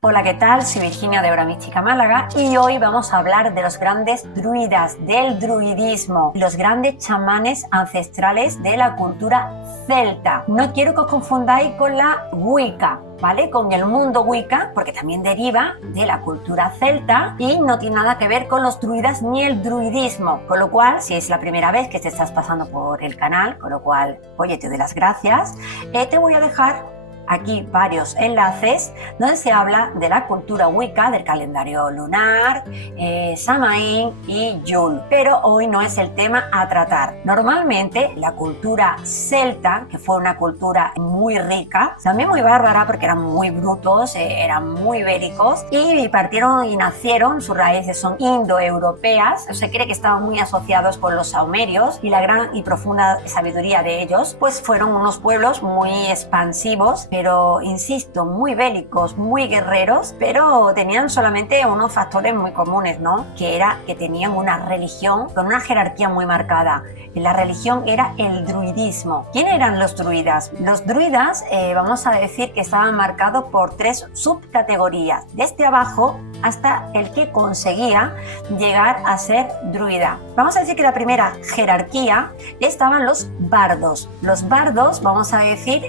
Hola, ¿qué tal? Soy Virginia de Hora Mística Málaga y hoy vamos a hablar de los grandes druidas, del druidismo, los grandes chamanes ancestrales de la cultura celta. No quiero que os confundáis con la Wicca, ¿vale? Con el mundo Wicca, porque también deriva de la cultura celta y no tiene nada que ver con los druidas ni el druidismo. Con lo cual, si es la primera vez que te estás pasando por el canal, con lo cual, oye, te doy las gracias, te voy a dejar aquí varios enlaces donde se habla de la cultura Wicca, del calendario lunar, Samaín y Yule. Pero hoy no es el tema a tratar. Normalmente la cultura celta, que fue una cultura muy rica, también muy bárbara porque eran muy brutos, eran muy bélicos y partieron y nacieron, sus raíces son indoeuropeas, se cree que estaban muy asociados con los saumerios y la gran y profunda sabiduría de ellos, pues fueron unos pueblos muy expansivos, pero insisto, muy bélicos, muy guerreros, pero tenían solamente unos factores muy comunes, ¿no? Que era que tenían una religión con una jerarquía muy marcada. La religión era el druidismo. ¿Quién eran los druidas? Los druidas, vamos a decir que estaban marcados por tres subcategorías, desde abajo hasta el que conseguía llegar a ser druida. Vamos a decir que la primera jerarquía estaban los bardos. Los bardos, vamos a decir,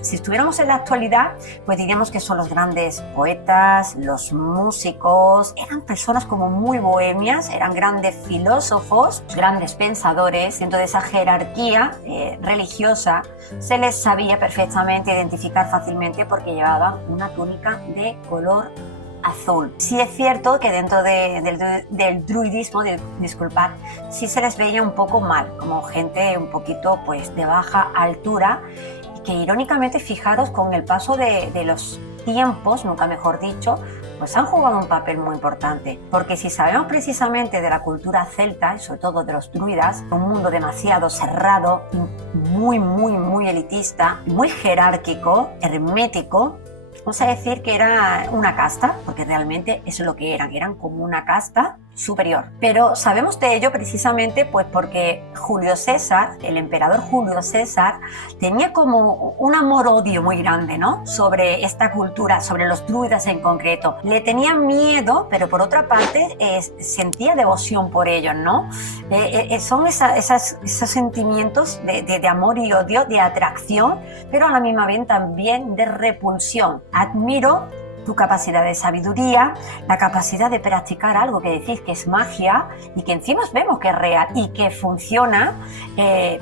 si estuviéramos en la actualidad, pues diríamos que son los grandes poetas, los músicos, eran personas como muy bohemias, eran grandes filósofos, grandes pensadores. Dentro de esa jerarquía religiosa se les sabía perfectamente identificar fácilmente porque llevaban una túnica de color azul. Sí es cierto que dentro del druidismo, disculpad, sí se les veía un poco mal, como gente un poquito pues de baja altura, y que irónicamente, fijaros, con el paso de los tiempos, nunca mejor dicho, pues han jugado un papel muy importante, porque si sabemos precisamente de la cultura celta y sobre todo de los druidas, un mundo demasiado cerrado, muy elitista, muy jerárquico, hermético, vamos a decir que era una casta, porque realmente eso es lo que eran como una casta superior. Pero sabemos de ello precisamente pues porque Julio César, el emperador Julio César, tenía como un amor-odio muy grande, ¿no? Sobre esta cultura, sobre los druidas en concreto. Le tenía miedo, pero por otra parte sentía devoción por ellos, ¿no? Son esos sentimientos de amor y odio, de atracción, pero a la misma vez también de repulsión. Admiro tu capacidad de sabiduría, la capacidad de practicar algo que decís que es magia y que encima vemos que es real y que funciona,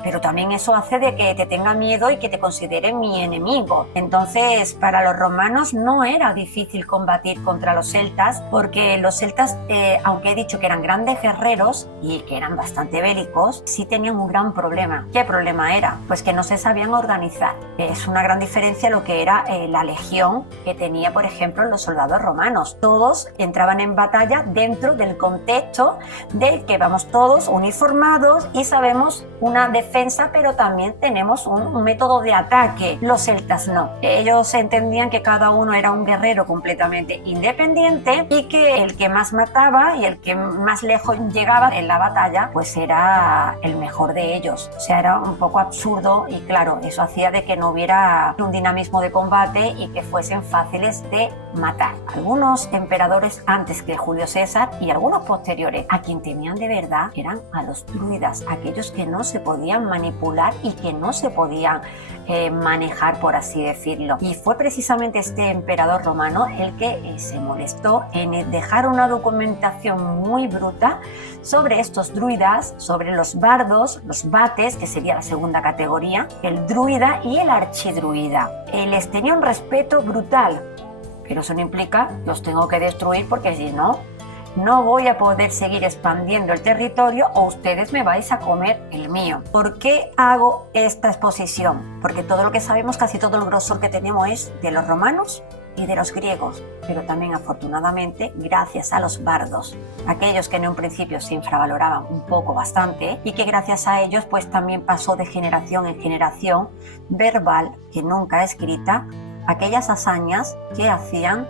pero también eso hace de que te tenga miedo y que te considere mi enemigo. Entonces, para los romanos no era difícil combatir contra los celtas, porque los celtas, aunque he dicho que eran grandes guerreros y que eran bastante bélicos, sí tenían un gran problema. ¿Qué problema era? Pues que no se sabían organizar. Es una gran diferencia lo que era la legión que tenía, por ejemplo, los soldados romanos. Todos entraban en batalla dentro del contexto del que vamos todos uniformados y sabemos una defensa, pero también tenemos un método de ataque. Los celtas no. Ellos entendían que cada uno era un guerrero completamente independiente y que el que más mataba y el que más lejos llegaba en la batalla, pues era el mejor de ellos. O sea, era un poco absurdo y claro, eso hacía de que no hubiera un dinamismo de combate y que fuesen fáciles de matar. Algunos emperadores antes que Julio César y algunos posteriores, a quien temían de verdad eran a los druidas, aquellos que no se podían manipular y que no se podían manejar, por así decirlo. Y fue precisamente este emperador romano el que se molestó en dejar una documentación muy bruta sobre estos druidas, sobre los bardos, los vates, que sería la segunda categoría, el druida y el archidruida. Les tenía un respeto brutal, pero eso no implica que los tengo que destruir, porque si no, no voy a poder seguir expandiendo el territorio o ustedes me vais a comer el mío. ¿Por qué hago esta exposición? Porque todo lo que sabemos, casi todo el grosor que tenemos es de los romanos y de los griegos, pero también afortunadamente gracias a los bardos, aquellos que en un principio se infravaloraban un poco bastante y que gracias a ellos pues también pasó de generación en generación, verbal que nunca escrita, aquellas hazañas que hacían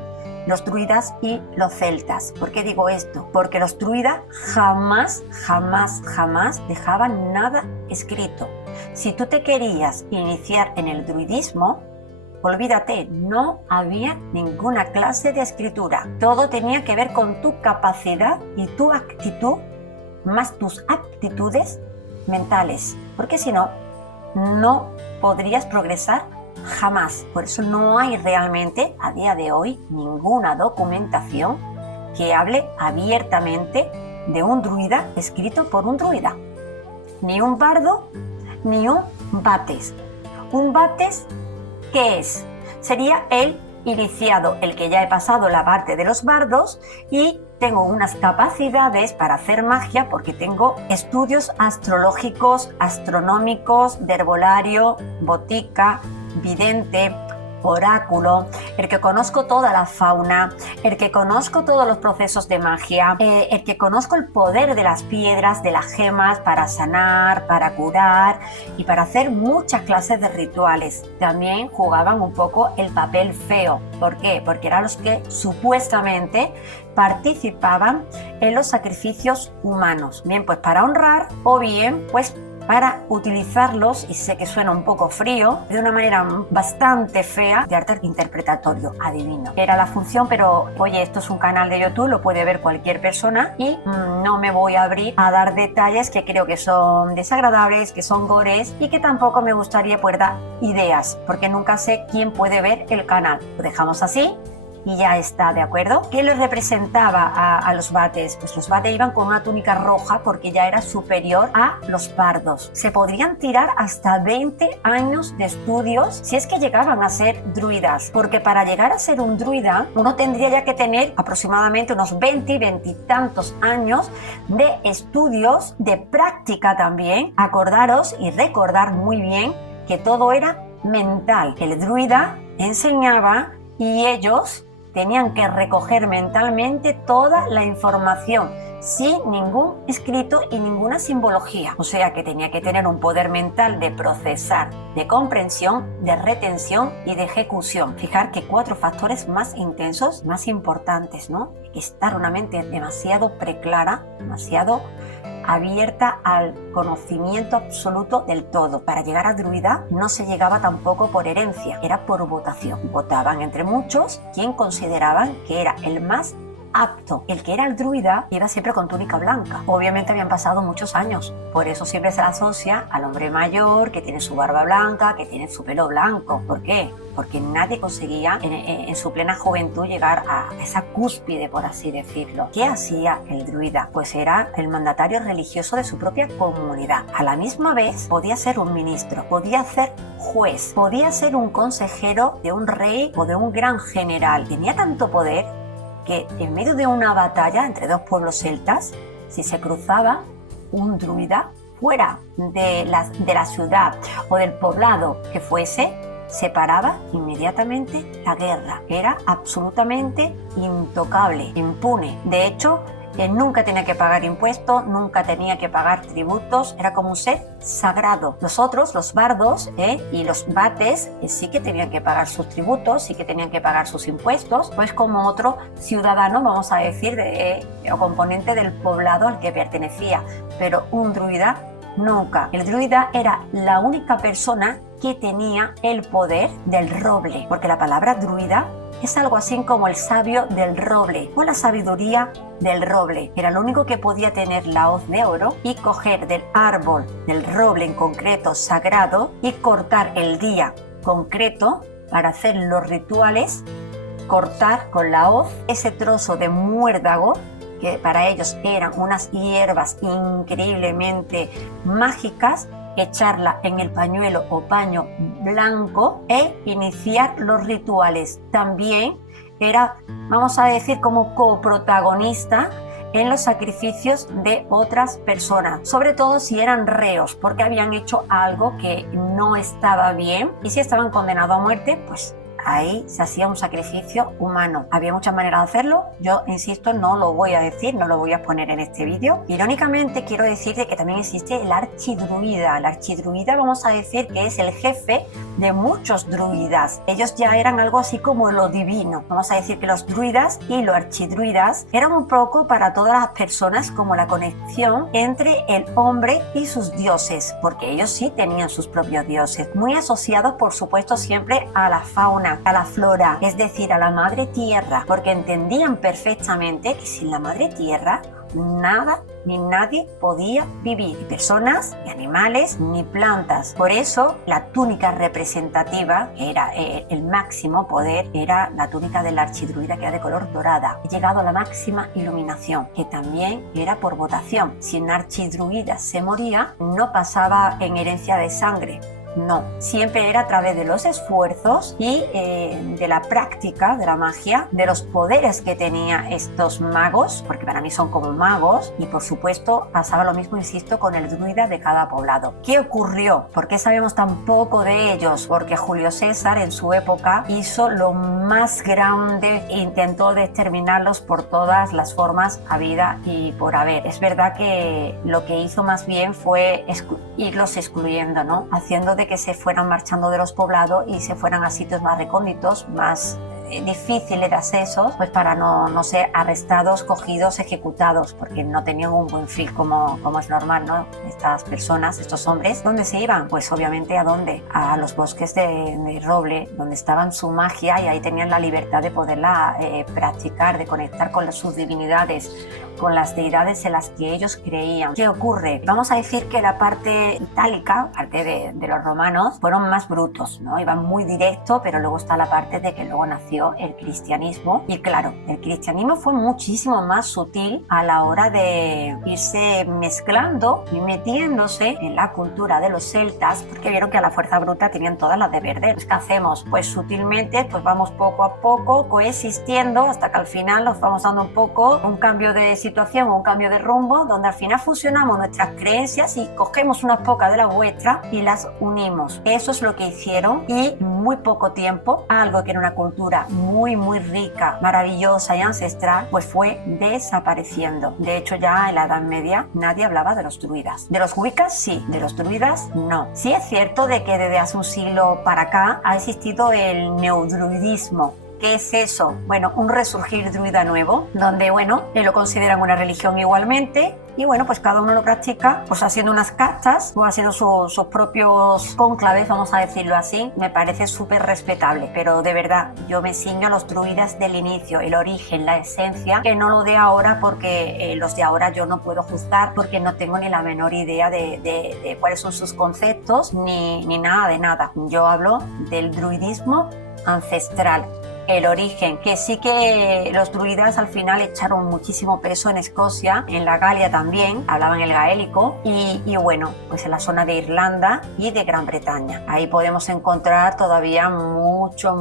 los druidas y los celtas. ¿Por qué digo esto? Porque los druidas jamás dejaban nada escrito. Si tú te querías iniciar en el druidismo, olvídate, no había ninguna clase de escritura. Todo tenía que ver con tu capacidad y tu actitud, más tus aptitudes mentales, porque si no, no podrías progresar jamás. Por eso no hay realmente a día de hoy ninguna documentación que hable abiertamente de un druida escrito por un druida. Ni un bardo, ni un bates. Un bates, ¿qué es? Sería el iniciado, el que ya he pasado la parte de los bardos y tengo unas capacidades para hacer magia porque tengo estudios astrológicos, astronómicos, de herbolario, botica, vidente, oráculo, el que conozco toda la fauna, el que conozco todos los procesos de magia, el que conozco el poder de las piedras, de las gemas para sanar, para curar y para hacer muchas clases de rituales. También jugaban un poco el papel feo. ¿Por qué? Porque eran los que supuestamente participaban en los sacrificios humanos, bien pues para honrar o bien pues para utilizarlos, y sé que suena un poco frío, de una manera bastante fea de arte interpretatorio, adivino. Era la función, pero oye, esto es un canal de YouTube, lo puede ver cualquier persona y no me voy a abrir a dar detalles que creo que son desagradables, que son gores y que tampoco me gustaría poder dar ideas, porque nunca sé quién puede ver el canal. Lo dejamos así. Y ya está, ¿de acuerdo? ¿Qué les representaba a los bates? Pues los bates iban con una túnica roja porque ya era superior a los bardos. Se podrían tirar hasta 20 años de estudios si es que llegaban a ser druidas, porque para llegar a ser un druida uno tendría ya que tener aproximadamente unos 20 y tantos años de estudios, de práctica también. Acordaros y recordar muy bien que todo era mental. El druida enseñaba y ellos tenían que recoger mentalmente toda la información sin ningún escrito y ninguna simbología. O sea que tenía que tener un poder mental de procesar, de comprensión, de retención y de ejecución. Fijar que 4 factores más intensos, más importantes, ¿no? Estar una mente demasiado preclara, demasiado abierta al conocimiento absoluto del todo. Para llegar a druida no se llegaba tampoco por herencia, era por votación. Votaban entre muchos quien consideraban que era el más apto. El que era el druida iba siempre con túnica blanca. Obviamente habían pasado muchos años, por eso siempre se le asocia al hombre mayor que tiene su barba blanca, que tiene su pelo blanco. ¿Por qué? Porque nadie conseguía en su plena juventud llegar a esa cúspide, por así decirlo. ¿Qué hacía el druida? Pues era el mandatario religioso de su propia comunidad. A la misma vez podía ser un ministro, podía ser juez, podía ser un consejero de un rey o de un gran general. Tenía tanto poder que en medio de una batalla entre 2 pueblos celtas, si se cruzaba un druida fuera de la ciudad o del poblado que fuese, se paraba inmediatamente la guerra. Era absolutamente intocable, impune. De hecho, nunca tenía que pagar impuestos, nunca tenía que pagar tributos, era como un ser sagrado. Los otros, los bardos y los bates, sí que tenían que pagar sus tributos, sí que tenían que pagar sus impuestos, pues como otro ciudadano, vamos a decir, o componente del poblado al que pertenecía. Pero un druida, nunca. El druida era la única persona que tenía el poder del roble, porque la palabra druida es algo así como el sabio del roble o la sabiduría del roble. Era lo único que podía tener la hoz de oro y coger del árbol del roble en concreto sagrado y cortar el día concreto para hacer los rituales, cortar con la hoz ese trozo de muérdago que para ellos eran unas hierbas increíblemente mágicas, echarla en el pañuelo o paño blanco e iniciar los rituales. También era, vamos a decir, como coprotagonista en los sacrificios de otras personas, sobre todo si eran reos, porque habían hecho algo que no estaba bien y si estaban condenados a muerte, pues ahí se hacía un sacrificio humano. Había muchas maneras de hacerlo, yo insisto, no lo voy a decir, no lo voy a poner en este vídeo. Irónicamente quiero decirte que también existe el archidruida. El archidruida vamos a decir que es el jefe de muchos druidas. Ellos ya eran algo así como lo divino. Vamos a decir que los druidas y los archidruidas eran un poco para todas las personas como la conexión entre el hombre y sus dioses, porque ellos sí tenían sus propios dioses, muy asociados por supuesto siempre a la fauna, a la flora, es decir, a la madre tierra, porque entendían perfectamente que sin la madre tierra nada ni nadie podía vivir, ni personas, ni animales, ni plantas. Por eso la túnica representativa, que era el máximo poder, era la túnica del archidruida, que era de color dorada. He llegado a la máxima iluminación, que también era por votación. Si un archidruida se moría, no pasaba en herencia de sangre. No, siempre era a través de los esfuerzos y de la práctica de la magia, de los poderes que tenían estos magos, porque para mí son como magos, y por supuesto pasaba lo mismo, insisto, con el druida de cada poblado. ¿Qué ocurrió? ¿Por qué sabemos tan poco de ellos? Porque Julio César en su época hizo lo más grande e intentó exterminarlos por todas las formas habida y por haber. Es verdad que lo que hizo más bien fue irlos excluyendo, ¿no? Haciendo de que se fueran marchando de los poblados y se fueran a sitios más recónditos, más difíciles de acceso, pues para no ser arrestados, cogidos, ejecutados, porque no tenían un buen fin como es normal, ¿no? Estas personas, estos hombres, ¿dónde se iban? Pues obviamente ¿a dónde? A los bosques de roble, donde estaban su magia y ahí tenían la libertad de poderla practicar, de conectar con sus divinidades, con las deidades en las que ellos creían. ¿Qué ocurre? Vamos a decir que la parte itálica, parte de los romanos, fueron más brutos, ¿no? Iban muy directo, pero luego está la parte de que luego nació el cristianismo y claro, el cristianismo fue muchísimo más sutil a la hora de irse mezclando y metiéndose en la cultura de los celtas, porque vieron que a la fuerza bruta tenían todas las de perder. ¿Qué hacemos? Pues sutilmente pues vamos poco a poco coexistiendo hasta que al final nos vamos dando un poco un cambio de situación, un cambio de rumbo, donde al final fusionamos nuestras creencias y cogemos unas pocas de las vuestras y las unimos. Eso es lo que hicieron y muy poco tiempo, algo que era una cultura muy rica, maravillosa y ancestral, pues fue desapareciendo. De hecho ya en la Edad Media nadie hablaba de los druidas. De los wiccas sí, de los druidas no. Sí es cierto de que desde hace un siglo para acá ha existido el neodruidismo. ¿Qué es eso? Bueno, un resurgir druida nuevo, donde, bueno, lo consideran una religión igualmente y, bueno, pues cada uno lo practica, pues haciendo unas castas o haciendo sus propios cónclaves, vamos a decirlo así. Me parece súper respetable, pero de verdad, yo me ciño a los druidas del inicio, el origen, la esencia, que no lo de ahora, porque los de ahora yo no puedo juzgar porque no tengo ni la menor idea de cuáles son sus conceptos ni nada de nada. Yo hablo del druidismo ancestral, el origen, que sí que los druidas al final echaron muchísimo peso en Escocia, en la Galia también, hablaban el gaélico y bueno, pues en la zona de Irlanda y de Gran Bretaña. Ahí podemos encontrar todavía mucho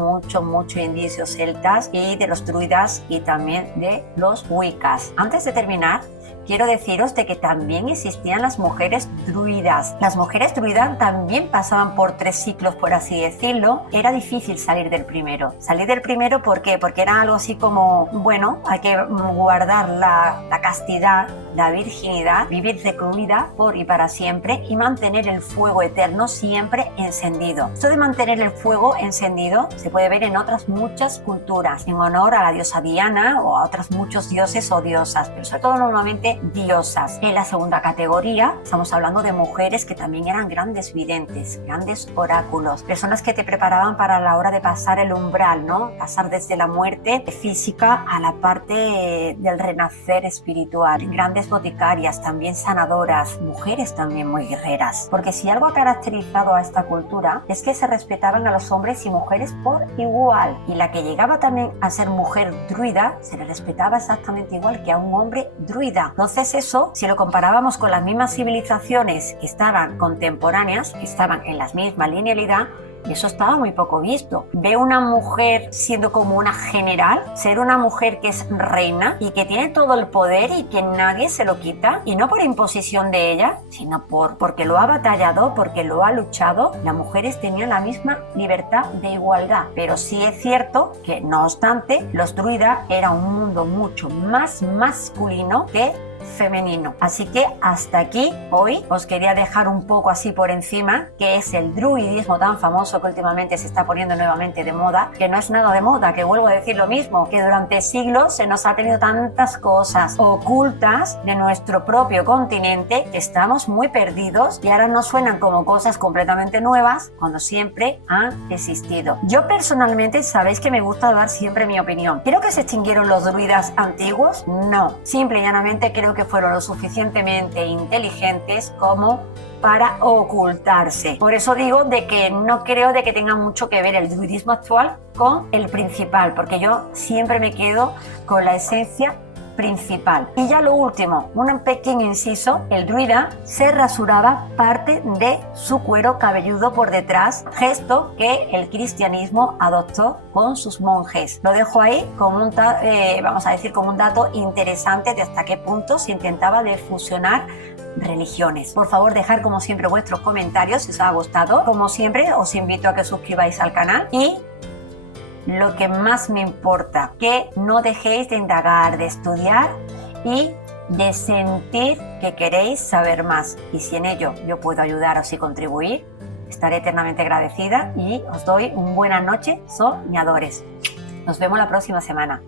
indicios celtas y de los druidas y también de los wiccas. Antes de terminar, quiero deciros de que también existían las mujeres druidas. Las mujeres druidas también pasaban por 3 ciclos, por así decirlo. Era difícil salir del primero. Salir del primero, ¿por qué? Porque era algo así como, bueno, hay que guardar la castidad, la virginidad, vivir recluida por y para siempre y mantener el fuego eterno siempre encendido. Esto de mantener el fuego encendido se puede ver en otras muchas culturas, en honor a la diosa Diana o a otros muchos dioses o diosas, pero sobre todo normalmente diosas. En la segunda categoría estamos hablando de mujeres que también eran grandes videntes, grandes oráculos, personas que te preparaban para la hora de pasar el umbral, ¿no? Pasar desde la muerte física a la parte del renacer espiritual. Grandes boticarias, también sanadoras, mujeres también muy guerreras, porque si algo ha caracterizado a esta cultura es que se respetaban a los hombres y mujeres por igual, y la que llegaba también a ser mujer druida se le respetaba exactamente igual que a un hombre druida. Entonces eso, si lo comparábamos con las mismas civilizaciones que estaban contemporáneas, que estaban en la misma linealidad, y eso estaba muy poco visto. Ve una mujer siendo como una general, ser una mujer que es reina y que tiene todo el poder y que nadie se lo quita, y no por imposición de ella, sino porque lo ha batallado, porque lo ha luchado. Las mujeres tenían la misma libertad de igualdad, pero sí es cierto que, no obstante, los druidas era un mundo mucho más masculino que femenino. Así que hasta aquí hoy os quería dejar un poco así por encima qué es el druidismo tan famoso que últimamente se está poniendo nuevamente de moda, que no es nada de moda, que vuelvo a decir lo mismo, que durante siglos se nos ha tenido tantas cosas ocultas de nuestro propio continente que estamos muy perdidos y ahora nos suenan como cosas completamente nuevas cuando siempre han existido. Yo personalmente sabéis que me gusta dar siempre mi opinión. ¿Creo que se extinguieron los druidas antiguos? No, simple y llanamente creo que fueron lo suficientemente inteligentes como para ocultarse. Por eso digo de que no creo de que tenga mucho que ver el druidismo actual con el principal, porque yo siempre me quedo con la esencia principal. Y ya lo último, un pequeño inciso: el druida se rasuraba parte de su cuero cabelludo por detrás, gesto que el cristianismo adoptó con sus monjes. Lo dejo ahí como vamos a decir, como un dato interesante de hasta qué punto se intentaba de fusionar religiones. Por favor, dejar como siempre vuestros comentarios si os ha gustado. Como siempre, os invito a que suscribáis al canal y lo que más me importa, que no dejéis de indagar, de estudiar y de sentir que queréis saber más. Y si en ello yo puedo ayudaros y contribuir, estaré eternamente agradecida y os doy una buena noche, soñadores. Nos vemos la próxima semana.